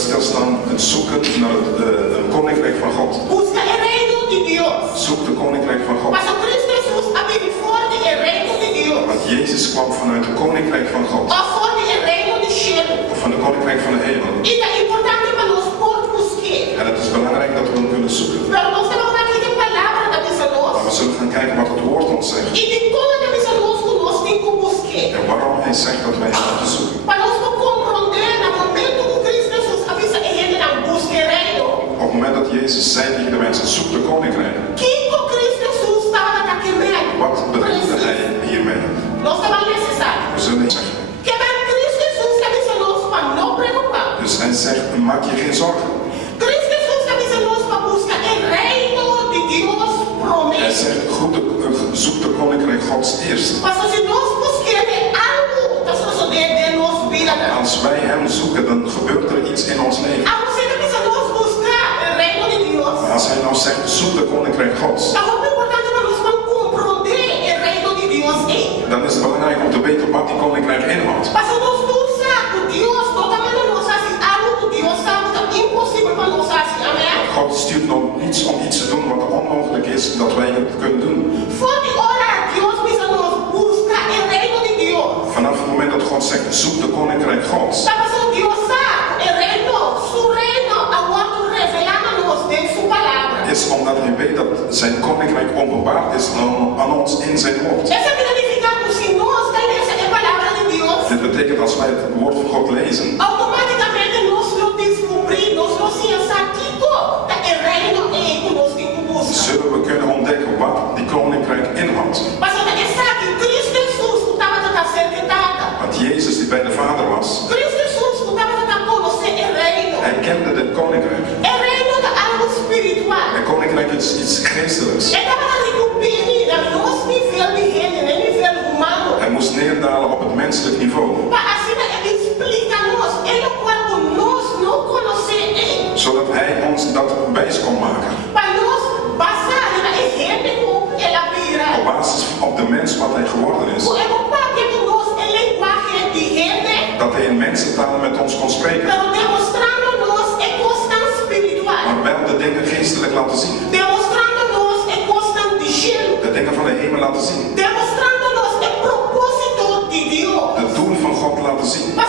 stilstaan, het zoeken naar het koninkrijk van God. Busca el reino de Dios. Zoek de koninkrijk van God. Mas Cristo Jesús ha venido fuera del reino de Dios. Want Jezus kwam vanuit het koninkrijk van God. O fuera del reino de cielo. Of van het koninkrijk van de hemel. E é importante para nós por buscar. En het is belangrijk dat we hem kunnen zoeken. Pero nós temos aqui de palavra da missa Maar we nós. zullen gaan kijken wat het woord ons zegt. E de toda a missa nós temos que buscar. En waarom hij zegt dat wij hem moeten zoeken. Para nós compreender no momento que Cristo Jesús avisa ele na busca el reino. Op het moment dat Jezus zei tegen de mensen, zoek de koninkrijk. Que com Cristo Jesús estava naquele reino. Wat bedoelde hij hiermee? Nós estamos necessários. We zullen zeggen. Que é Cristo Jesús que avisa nós para não preocupar. Dus hij zegt, maak je geen zorgen. Cristo Jesús que avisa nós para buscar el reino de Dios Hij promete. zegt, zoek de koninkrijk Gods eerst. Mas se nós buscarmos algo, nós vamos de nossa vida. Als wij hem zoeken, dan gebeurt er iets in ons leven. A você que precisa nós buscar o reino de Deus. Maar als hij nou zegt, zoek de koninkrijk Gods, É muito importante para nós compreender o reino de Deus. dan is het belangrijk om te weten wat die koninkrijk inhoudt. Mas se nós não sabemos Deus, toda maneira nós fazemos algo que Deus sabe, é impossível para nós fazer. Amém? God stuurt nog niets om iets te doen wat onmogelijk is dat wij het kunnen doen. Voor de orar, Deus precisa nós buscar o reino de Deus. Vanaf het moment dat God zegt, zoek de koninkrijk Gods, Está passando Deus sabe, o reino, seu reino, agora revelado a nós dentro de sua palavra. is omdat hij weet dat zijn koninkrijk openbaard is aan ons in zijn woord. Essa significa que se nós lemos a palavra de Deus, Dit betekent als wij het woord van God lezen, automaticamente nós não descobrimos, nós não sentido o reino que nós temos que buscar. zullen we kunnen ontdekken wat die koninkrijk inhoudt. Mas você sabe que Cristo Jesus estava tentando ser tentado. Want Jezus die bij de Vader was, Cristo Jesus estava tentando conhecer o reino. hij kende dit koninkrijk. O reino de algo espiritual. Het koninkrijk is iets geestelijks. Ele estava recuperando a nosso nível de reino, nem nível humano. Hij moest neerdalen op het menselijk niveau, Para assim ele explica a nós, ele quando nós não conhecemos, zodat hij ons dat wijs kon maken. para nós passar na gente com ela vira. Op basis op de mens wat hij geworden is. O que nós é linguagem de gente, Dat hij in mensentaal met ons kon spreken. pero demonstrando nós é constante espiritual. Maar wel de dingen geestelijk laten zien. Demonstrando nós é constante de cielo. De dingen van de hemel laten zien. Demonstrando nós é propósito de Deus. Het doel van God laten zien. Mas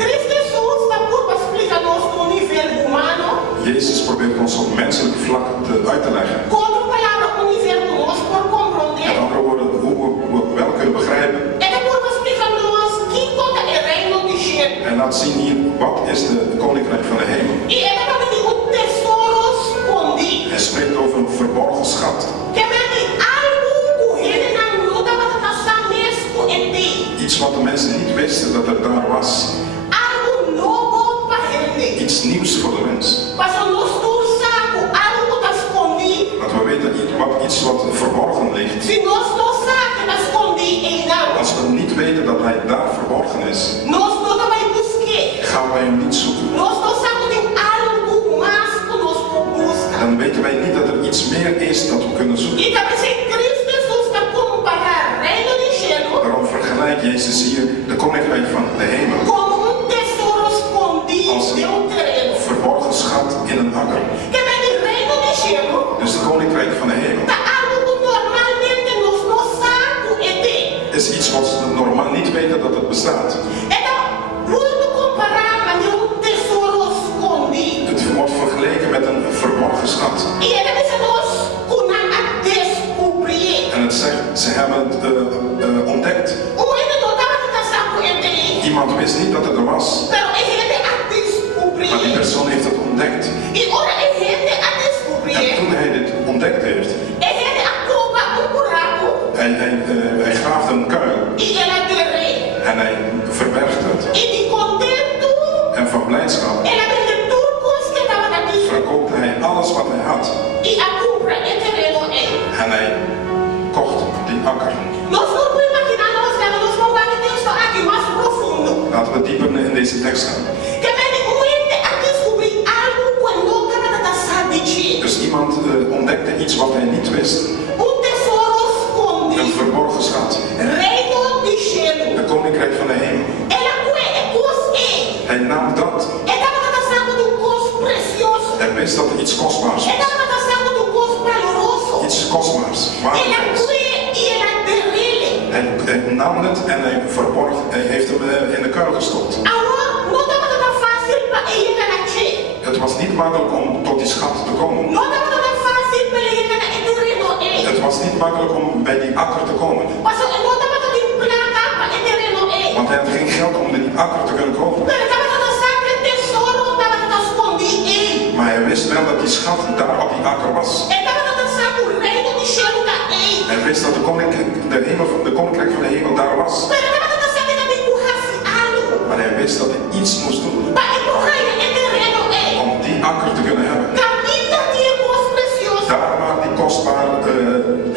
Cristo Jesus está por explicar nós no nível humano, Jezus probeert ons op menselijk vlak uit te leggen. com outra palavra, no nível nós por Met compreender. andere woorden, hoe we wel kunnen begrijpen. Ele por explicar nós que conta o reino de cielo. En laat zien hier, wat is de koninkrijk van de hemel. E ele vai dizer um tesouro escondido. Hij spreekt over een verborgen schat. Que é algo que ele não estava tentando mesmo em ti. Iets wat de mensen niet wisten dat er daar was. Algo novo para ele. Iets nieuws voor de mens. Mas nós não sabemos algo que está escondido. Dat we weten iets wat verborgen ligt. Se nós não sabemos que está escondido em algo, Als we niet weten dat hij daar verborgen is, nós não vamos buscar. gaan wij hem niet zoeken. Nós não sabemos de algo mais que nós buscamos. Dan weten wij niet dat er iets meer is dat we kunnen zoeken. E também se Cristo Jesus está comparar o reino de cielo Daarom vergelijkt Jezus hier de koninkrijk van de hemel como tesouro escondido de terreno. verborgen schat in een akker. Que é o reino de cielo. Dus de koninkrijk van de hemel Está algo que normalmente nós não sabemos is iets wat we normaal niet weten dat het bestaat. Então, muito comparar com tesouro escondido. Het wordt vergeleken met een verborgen schat. E ele diz a nós que a descobrir. En het zegt, ze hebben het ontdekt. O ele não estava tentando entender. Iemand wist niet dat het er was, Pero ele a maar die descobrir. persoon heeft het ontdekt. E ora ele a En descobrir. toen hij dit ontdekt heeft, Ele a cova buraco. hij graaft een kuil E ela derrei. en hij verbergt het. E de contento, En van blijdschap ela vendeu tudo que estava aqui. verkocht hij alles wat hij had. E a compra é terreno é. En hij kocht die akker. Nós não podemos imaginar nós vamos dar texto aqui mais profundo. Laten we dieper in deze tekst gaan. Que ele a descobrir algo que não estava tentando de ti. Dus iemand ontdekte iets wat hij niet wist. Tesouro Een escondido. verborgen schat. Reino de cielo. De koninkrijk van de hemel. Ela é você. Hij nam dat Ele estava tentando de kostbaars E was. estava passando do gosto valoroso. Iets kostbaars, Ele waardeloos. foi e ele derrele. Hij nam het en hij verborg, hij heeft hem in de kuil gestopt. Agora, não estava tão fácil para ele chegar aqui. Het was niet makkelijk om tot die schat te komen. Não estava tão fácil para ele chegar aqui no terreno. Het was niet makkelijk om bij die akker te komen. Mas não estava tão placa para o terreno. Want hij had geen geld om die akker te kunnen kopen. Mas estava tão sabe tesouro, estava tão escondido. Maar hij wist wel dat die schat daar op die akker was. Estava tão sabe o reino de Shelo da Ei. Hij wist dat de koninkrijk van de hemel daar was. Mas estava tão sabe que empurrasse algo. Maar hij wist dat hij iets moest doen Para empurrar o terreno. om die akker te kunnen hebben. Caminha tinha coisa preciosa. Daar waar die kostbare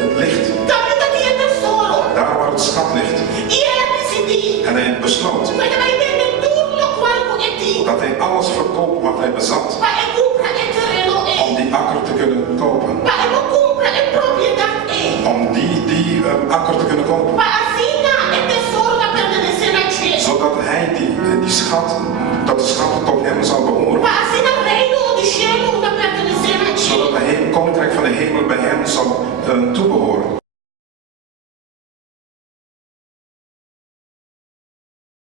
het ligt. Caminha tinha tesouro. Daar waar het schat ligt. E ela decidiu. En hij besloot Mas vai vender tudo qual é tinha. dat hij alles verkoopt wat hij bezat. Para comprar o terreno. Om die akker te kunnen kopen. Para comprar a propriedade. Om die akker te kunnen kopen. Para assim o tesouro da pertencer a ti. Zodat hij die schat, dat de schat tot hem zal behoren. Para assim o reino de Shelo da pertencer a ti. Zodat het koninkrijk van de hemel bij hem zal toebehoren.